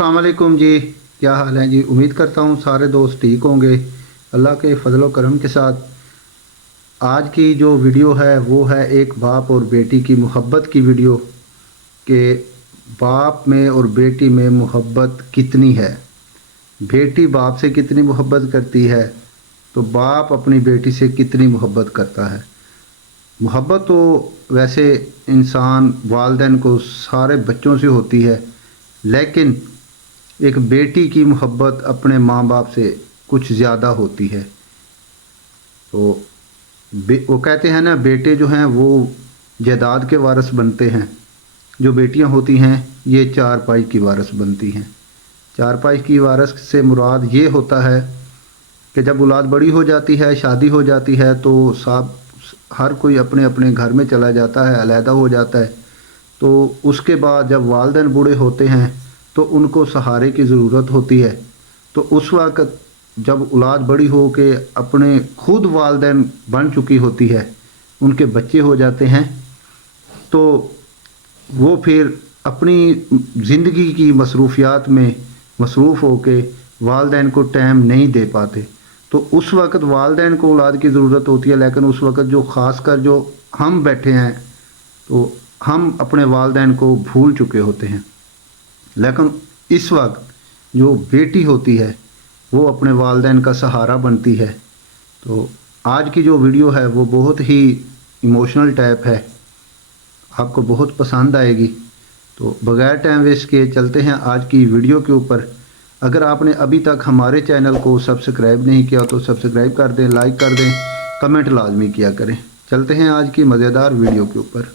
अस्सलाम वालेकुम जी। क्या हाल है जी? उम्मीद करता हूँ सारे दोस्त ठीक होंगे अल्लाह के फजल व करम के साथ। आज की जो वीडियो है वो है एक बाप और बेटी की मोहब्बत की वीडियो कि बाप में और बेटी में मोहब्बत कितनी है। बेटी बाप से कितनी मोहब्बत करती है तो बाप अपनी बेटी से कितनी मोहब्बत करता है। मोहब्बत तो वैसे इंसान वालिदैन को सारे बच्चों से होती है, लेकिन एक बेटी की मोहब्बत अपने माँ बाप से कुछ ज़्यादा होती है। तो वो कहते हैं ना, बेटे जो हैं वो जायदाद के वारिस बनते हैं, जो बेटियां होती हैं ये चारपाई की वारिस बनती हैं। चारपाई की वारिस से मुराद ये होता है कि जब औलाद बड़ी हो जाती है, शादी हो जाती है, तो सब हर कोई अपने अपने घर में चला जाता है, अलहदा हो जाता है। तो उसके बाद जब वालिदैन बूढ़े होते हैं तो उनको सहारे की ज़रूरत होती है। तो उस वक़्त जब औलाद बड़ी हो के अपने खुद वालिदैन बन चुकी होती है, उनके बच्चे हो जाते हैं, तो वो फिर अपनी ज़िंदगी की मसरूफियात में मसरूफ़ होके वालिदैन को टाइम नहीं दे पाते। तो उस वक़्त वालिदैन को औलाद की ज़रूरत होती है, लेकिन उस वक़्त जो ख़ास कर जो हम बैठे हैं तो हम अपने वालिदैन को भूल चुके होते हैं। लेकिन इस वक्त जो बेटी होती है वो अपने वालिदैन का सहारा बनती है। तो आज की जो वीडियो है वो बहुत ही इमोशनल टाइप है, आपको बहुत पसंद आएगी। तो बग़ैर टाइम वेस्ट किए चलते हैं आज की वीडियो के ऊपर। अगर आपने अभी तक हमारे चैनल को सब्सक्राइब नहीं किया तो सब्सक्राइब कर दें, लाइक कर दें, कमेंट लाजमी किया करें। चलते हैं आज की मज़ेदार वीडियो के ऊपर।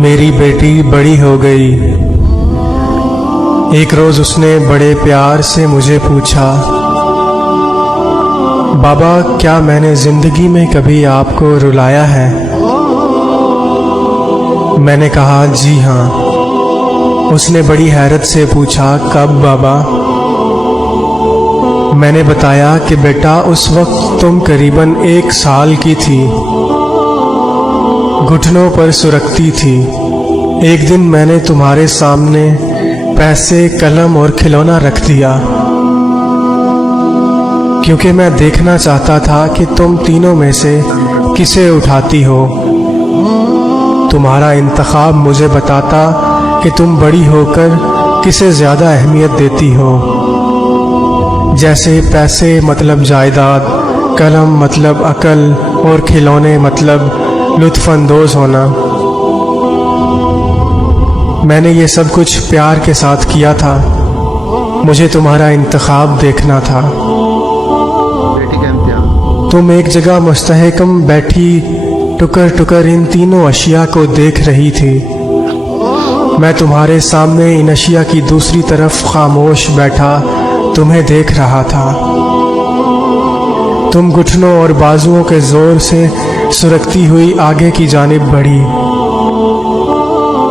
मेरी बेटी बड़ी हो गई। एक रोज उसने बड़े प्यार से मुझे पूछा, बाबा क्या मैंने जिंदगी में कभी आपको रुलाया है? मैंने कहा जी हाँ। उसने बड़ी हैरत से पूछा, कब बाबा? मैंने बताया कि बेटा उस वक्त तुम करीबन 1 साल की थी, घुटनों पर सुरकती थी। एक दिन मैंने तुम्हारे सामने पैसे, कलम और खिलौना रख दिया, क्योंकि मैं देखना चाहता था कि तुम तीनों में से किसे उठाती हो। तुम्हारा इंतखाब मुझे बताता कि तुम बड़ी होकर किसे ज़्यादा अहमियत देती हो। जैसे पैसे मतलब जायदाद, कलम मतलब अकल और खिलौने मतलब लुत्फ़अंदोज़ होना। मैंने ये सब कुछ प्यार के साथ किया था, मुझे तुम्हारा इंतखाब देखना था। तुम एक जगह मुस्तहकम बैठी टुकर टुकर इन तीनों अशिया को देख रही थी। मैं तुम्हारे सामने इन अशिया की दूसरी तरफ खामोश बैठा तुम्हें देख रहा था। तुम घुटनों और बाजुओं के जोर से सुरकती हुई आगे की जानिब बढ़ी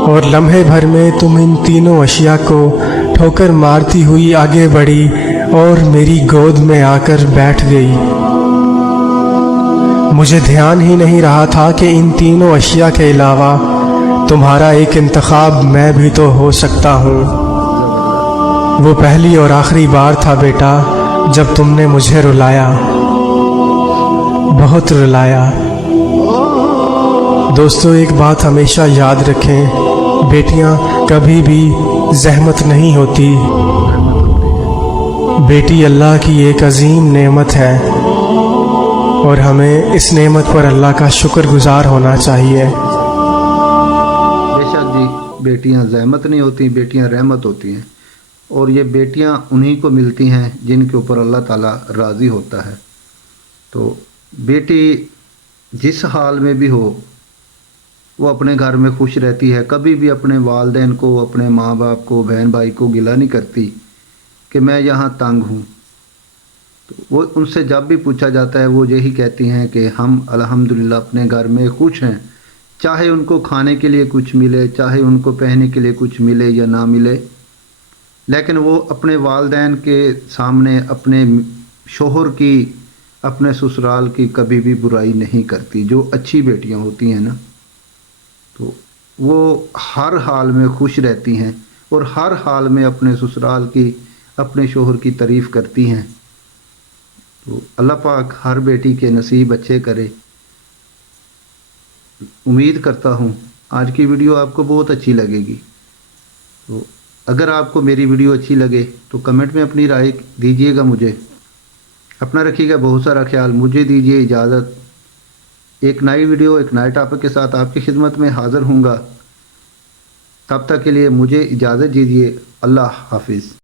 और लम्हे भर में तुम इन तीनों अशिया को ठोकर मारती हुई आगे बढ़ी और मेरी गोद में आकर बैठ गई। मुझे ध्यान ही नहीं रहा था कि इन तीनों अशिया के अलावा तुम्हारा एक इंतखाब मैं भी तो हो सकता हूँ। वो पहली और आखिरी बार था बेटा जब तुमने मुझे रुलाया, बहुत रुलाया। दोस्तों एक बात हमेशा याद रखें, बेटियां कभी भी ज़हमत नहीं होती। बेटी अल्लाह की एक अजीम नेमत है और हमें इस नेमत पर अल्लाह का शुक्रगुजार होना चाहिए। बेशक जी, बेटियां ज़हमत नहीं होती, बेटियां रहमत होती हैं, और ये बेटियां उन्हीं को मिलती हैं जिनके ऊपर अल्लाह ताला राज़ी होता है। तो बेटी जिस हाल में भी हो वो अपने घर में खुश रहती है, कभी भी अपने वालिदैन को, अपने माँ बाप को, बहन भाई को गिला नहीं करती कि मैं यहाँ तंग हूँ। तो वो उनसे जब भी पूछा जाता है वो यही कहती हैं कि हम अल्हम्दुलिल्लाह अपने घर में खुश हैं, चाहे उनको खाने के लिए कुछ मिले, चाहे उनको पहनने के लिए कुछ मिले या ना मिले, लेकिन वो अपने वालिदैन के सामने अपने शोहर की اپنے سسرال کی کبھی بھی برائی نہیں کرتی. جو اچھی بیٹیاں ہوتی ہیں نا تو وہ ہر حال میں خوش رہتی ہیں اور ہر حال میں اپنے سسرال کی اپنے شوہر کی تعریف کرتی ہیں. تو اللہ پاک ہر بیٹی کے نصیب اچھے کرے. امید کرتا ہوں آج کی ویڈیو آپ کو بہت اچھی لگے گی. تو اگر آپ کو میری ویڈیو اچھی لگے تو کمنٹ میں اپنی رائے دیجیے گا مجھے. اپنا رکھیے گا بہت سارا خیال. مجھے دیجیے اجازت. ایک نئی ویڈیو ایک نئے ٹاپک کے ساتھ آپ کی خدمت میں حاضر ہوں گا. تب تک کے لیے مجھے اجازت دیجیے. اللہ حافظ.